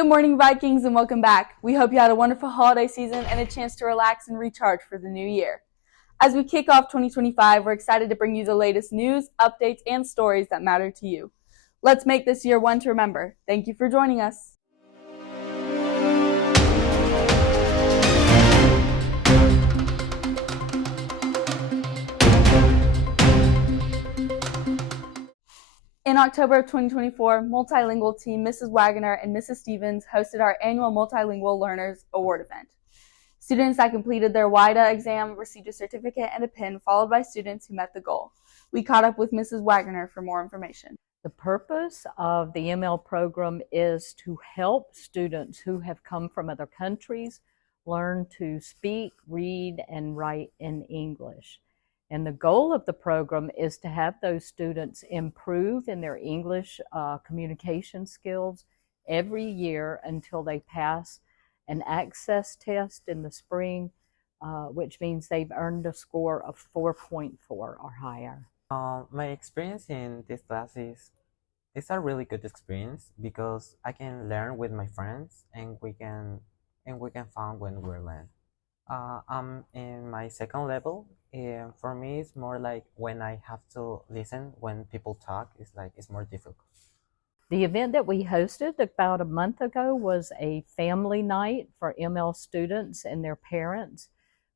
Good morning, Vikings, and welcome back. We hope you had a wonderful holiday season and a chance to relax and recharge for the new year. As we kick off 2025, we're excited to bring you the latest news, updates, and stories that matter to you. Let's make this year one to remember. Thank you for joining us. In October of 2024, multilingual team Mrs. Wagner and Mrs. Stevens hosted our annual Multilingual Learners Award event. Students that completed their WIDA exam received a certificate and a pin, followed by students who met the goal. We caught up with Mrs. Wagner for more information. The purpose of the ML program is to help students who have come from other countries learn to speak, read, and write in English. And the goal of the program is to have those students improve in their English communication skills every year until they pass an access test in the spring, which means they've earned a score of 4.4 or higher. My experience in this class is a really good experience because I can learn with my friends and we can find when we're learning. I'm in my second level. For me, it's more like when I have to listen when people talk. It's more difficult. The event that we hosted about a month ago was a family night for ML students and their parents.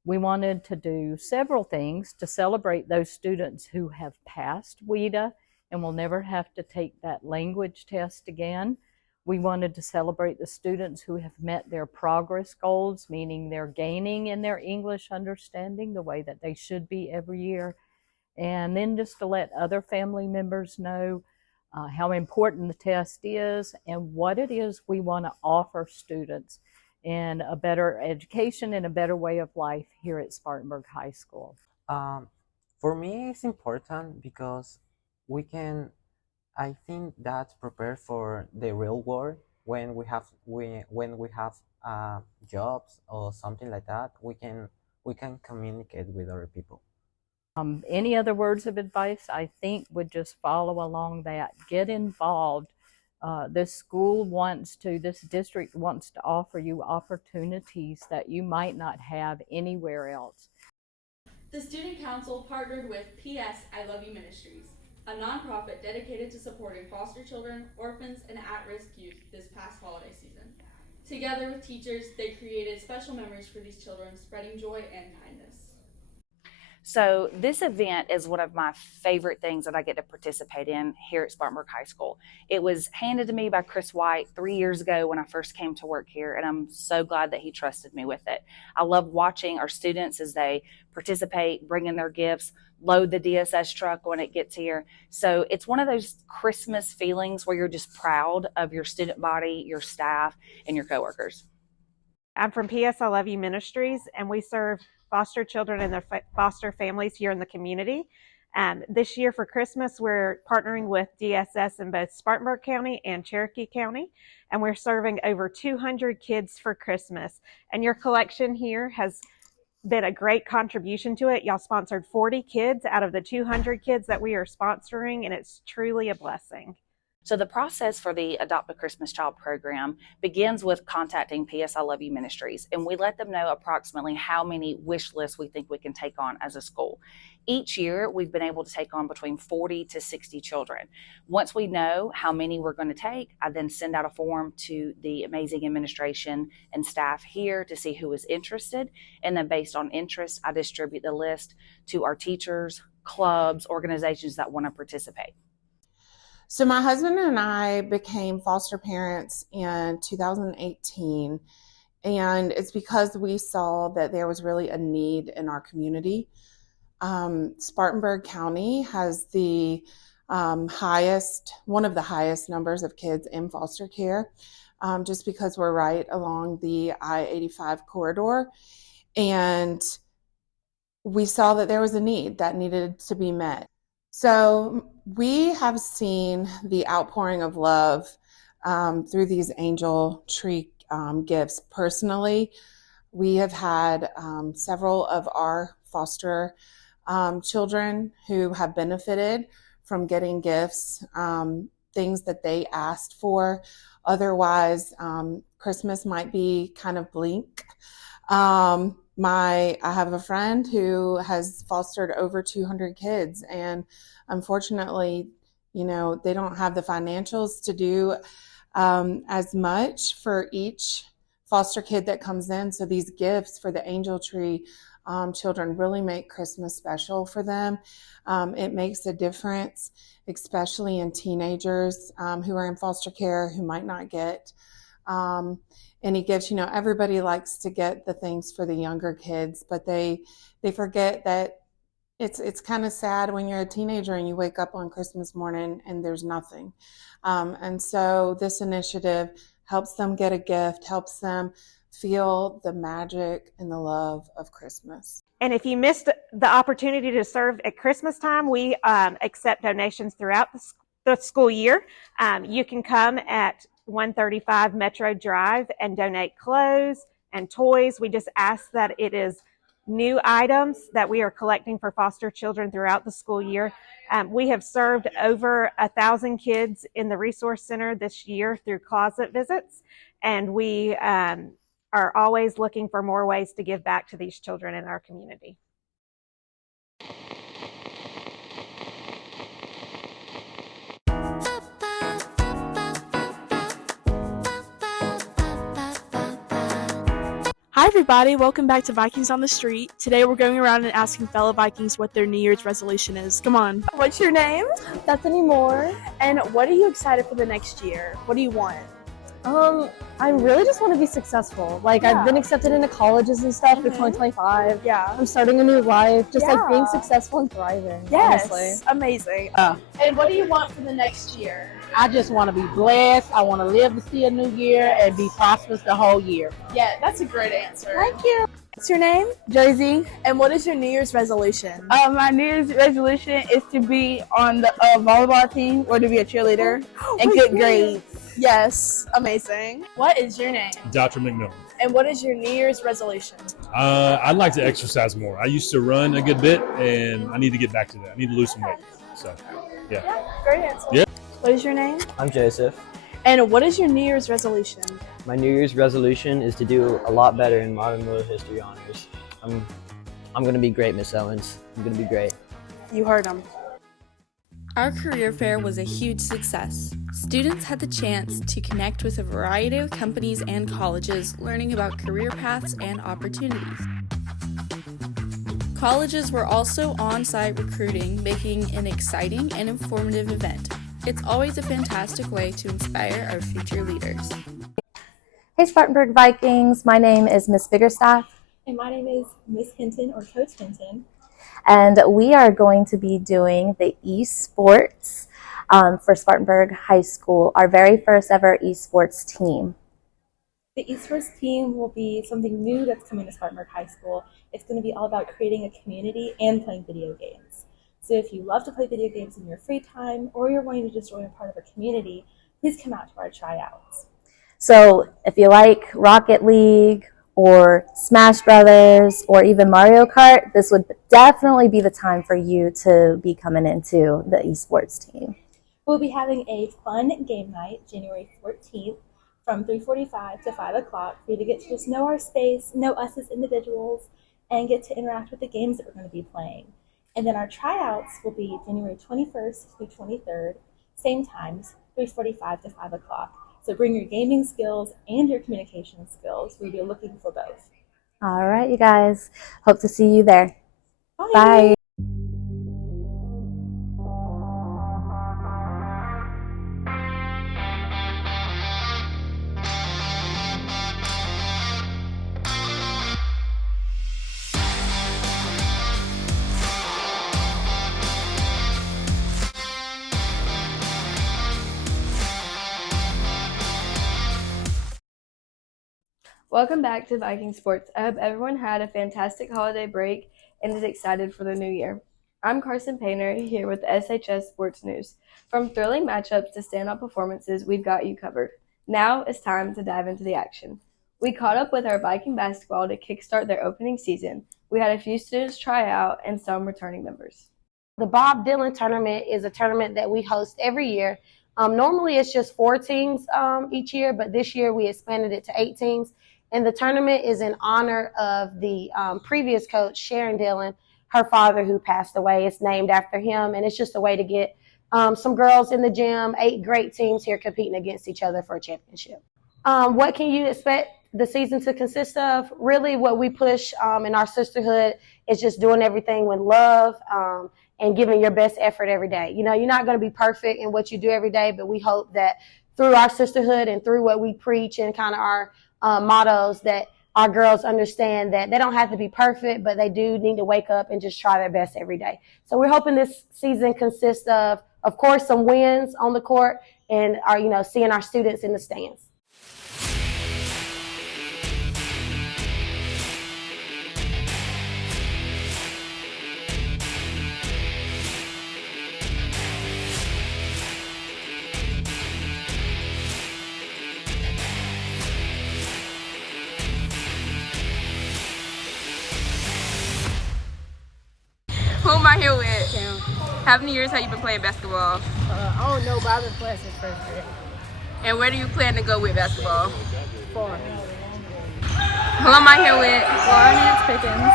We wanted to do several things to celebrate those students who have passed WIDA and will never have to take that language test again. We wanted to celebrate the students who have met their progress goals, meaning they're gaining in their English understanding the way that they should be every year. And then just to let other family members know how important the test is and what it is we want to offer students in a better education and a better way of life here at Spartanburg High School. For me, it's important because I think that prepare for the real world when we have jobs or something like that. We can communicate with other people. Any other words of advice I think would just follow along that. Get involved. This district wants to offer you opportunities that you might not have anywhere else. The Student Council partnered with PS I Love You Ministries, a nonprofit dedicated to supporting foster children, orphans, and at-risk youth this past holiday season. Together with teachers, they created special memories for these children, spreading joy and kindness. So this event is one of my favorite things that I get to participate in here at Spartanburg High School. It was handed to me by Chris White 3 years ago when I first came to work here, and I'm so glad that he trusted me with it. I love watching our students as they participate, bring in their gifts, load the DSS truck when it gets here. So it's one of those Christmas feelings where you're just proud of your student body, your staff, and your coworkers. I'm from PS I Love You Ministries, and we serve foster children and their foster families here in the community. This year for Christmas, we're partnering with DSS in both Spartanburg County and Cherokee County, and we're serving over 200 kids for Christmas. And your collection here has been a great contribution to it. Y'all sponsored 40 kids out of the 200 kids that we are sponsoring, and it's truly a blessing. So the process for the Adopt a Christmas Child program begins with contacting PS I Love You Ministries, and we let them know approximately how many wish lists we think we can take on as a school. Each year, we've been able to take on between 40 to 60 children. Once we know how many we're going to take, I then send out a form to the amazing administration and staff here to see who is interested, and then based on interest, I distribute the list to our teachers, clubs, organizations that want to participate. So my husband and I became foster parents in 2018, and it's because we saw that there was really a need in our community. Spartanburg County has the one of the highest numbers of kids in foster care, just because we're right along the I-85 corridor, and we saw that there was a need that needed to be met. So we have seen the outpouring of love through these angel tree gifts. Personally, we have had several of our foster children who have benefited from getting gifts, things that they asked for. Otherwise, Christmas might be kind of bleak. I have a friend who has fostered over 200 kids, and unfortunately, they don't have the financials to do as much for each foster kid that comes in. So these gifts for the Angel Tree children really make Christmas special for them. It makes a difference, especially in teenagers who are in foster care who might not get any gifts. Everybody likes to get the things for the younger kids, but they forget that it's kind of sad when you're a teenager and you wake up on Christmas morning and there's nothing. And so this initiative helps them get a gift, helps them feel the magic and the love of Christmas. And if you missed the opportunity to serve at Christmas time, we accept donations throughout the school year. You can come at 135 Metro Drive and donate clothes and toys. We just ask that it is new items that we are collecting for foster children throughout the school year. We have served over 1,000 kids in the Resource Center this year through closet visits, and we are always looking for more ways to give back to these children in our community. Hi everybody, welcome back to Vikings on the Street. Today we're going around and asking fellow Vikings what their New Year's resolution is. Come on. What's your name? Bethany Moore. And what are you excited for the next year? What do you want? I really just want to be successful. I've been accepted into colleges and stuff for 2025. Yeah. I'm starting a new life, just being successful and thriving. Yes. Honestly. Amazing. And what do you want for the next year? I just want to be blessed. I want to live to see a new year and be prosperous the whole year. Yeah, that's a great answer. Thank you. What's your name? Josie. And what is your New Year's resolution? My New Year's resolution is to be on the volleyball team or to be a cheerleader and get grades. Yes, amazing. What is your name? Dr. McMillan. And what is your New Year's resolution? I'd like to exercise more. I used to run a good bit, and I need to get back to that. I need to lose some weight. So, yeah. Great answer. Yeah. What is your name? I'm Joseph. And what is your New Year's resolution? My New Year's resolution is to do a lot better in Modern World History Honors. I'm going to be great, Miss Owens. I'm going to be great. You heard him. Our career fair was a huge success. Students had the chance to connect with a variety of companies and colleges, learning about career paths and opportunities. Colleges were also on-site recruiting, making an exciting and informative event. It's always a fantastic way to inspire our future leaders. Hey Spartanburg Vikings, my name is Miss Biggerstaff. And my name is Miss Hinton or Coach Hinton. And we are going to be doing the esports for Spartanburg High School, our very first ever esports team. The esports team will be something new that's coming to Spartanburg High School. It's going to be all about creating a community and playing video games. So if you love to play video games in your free time or you're wanting to just join a part of a community, please come out to our tryouts. So if you like Rocket League or Smash Brothers or even Mario Kart, this would definitely be the time for you to be coming into the esports team. We'll be having a fun game night January 14th from 3:45 to 5 o'clock for you to get to just know our space, know us as individuals, and get to interact with the games that we're going to be playing. And then our tryouts will be January 21st through 23rd, same times, 3:45 to 5 o'clock. So bring your gaming skills and your communication skills. We'll be looking for both. All right, you guys. Hope to see you there. Bye. Bye. Welcome back to Viking Sports. I hope everyone had a fantastic holiday break and is excited for the new year. I'm Carson Painter here with the SHS Sports News. From thrilling matchups to standout performances, we've got you covered. Now it's time to dive into the action. We caught up with our Viking basketball to kickstart their opening season. We had a few students try out and some returning members. The Bob Dylan tournament is a tournament that we host every year Normally it's just 4 teams each year, but this year we expanded it to 8 teams. And the tournament is in honor of the previous coach, Sharon Dillon, her father who passed away. It's named after him, and it's just a way to get some girls in the gym, 8 great teams here competing against each other for a championship. What can you expect the season to consist of? Really what we push in our sisterhood is just doing everything with love and giving your best effort every day. You know, you're not going to be perfect in what you do every day, but we hope that through our sisterhood and through what we preach and kind of our mottos, that our girls understand that they don't have to be perfect, but they do need to wake up and just try their best every day. So we're hoping this season consists of course, some wins on the court and seeing our students in the stands. Who am I here with? Cam. How many years have you been playing basketball? I don't know, but I've been playing since first grade. And where do you plan to go with basketball? 4. Who am I here with? Laura Nance Pickens.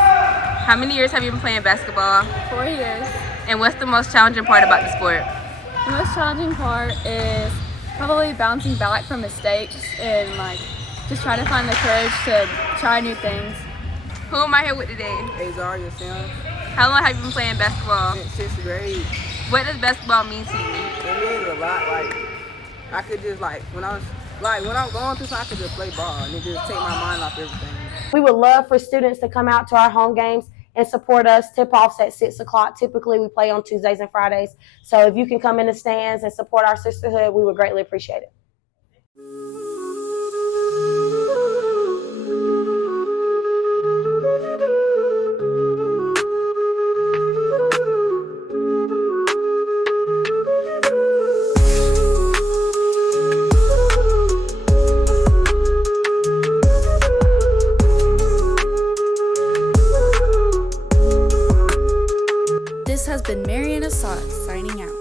How many years have you been playing basketball? 4 years. And what's the most challenging part about the sport? The most challenging part is probably bouncing back from mistakes and just trying to find the courage to try new things. Who am I here with today? Azaria Sims. How long have you been playing basketball? Since 6th grade. What does basketball mean to you? It means a lot. I could just when I'm going through something, I could just play ball and it just take my mind off everything. We would love for students to come out to our home games and support us. Tip-offs at 6 o'clock. Typically, we play on Tuesdays and Fridays. So if you can come in the stands and support our sisterhood, we would greatly appreciate it. This has been Mariana Sott signing out.